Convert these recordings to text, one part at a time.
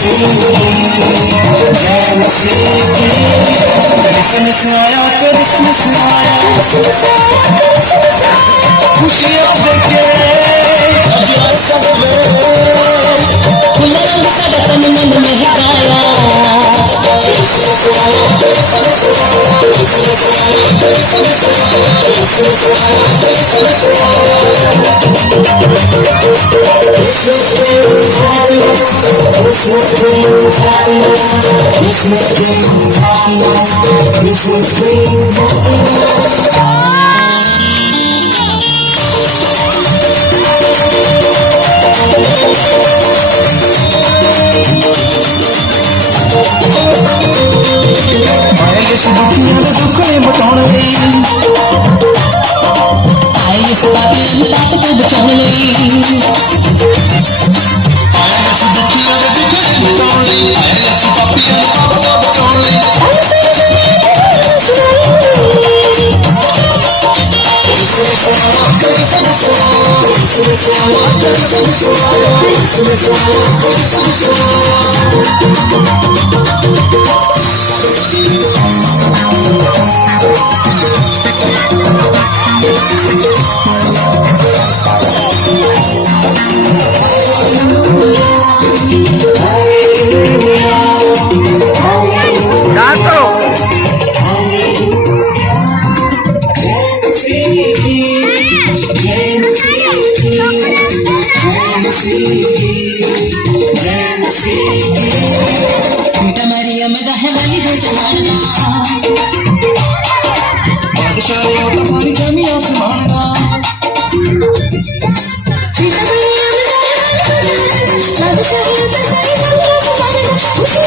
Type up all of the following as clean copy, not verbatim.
Christmas आया Christmas आया खुशियां देके अजय सब में फुल्ला रंग सादा तन मन महकाया Christmas brings happiness. Christmas brings happiness. Christmas brings आए इस दुखियां दे दुखड़े बचाउण लई आए इस पापियां नूं पाप तों बचाउण लई Maria me da hemali do chalana बादशाह का सारी जमी आसमान दा सीता मैया में दा हमारी बादशाह का सारी जमी आसमान दा खुशी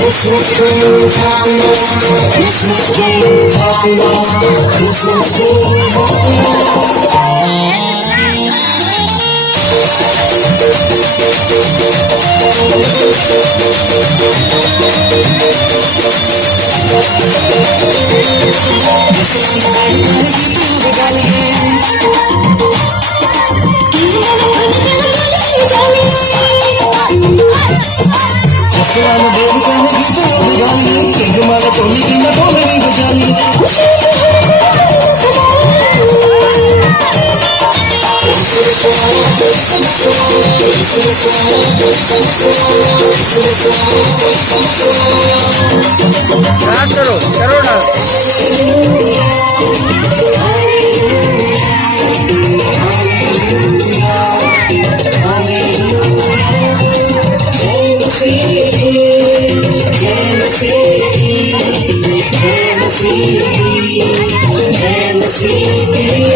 Christmas brings happiness. Christmas brings happiness. Christmas brings happiness. करो ना Jamesy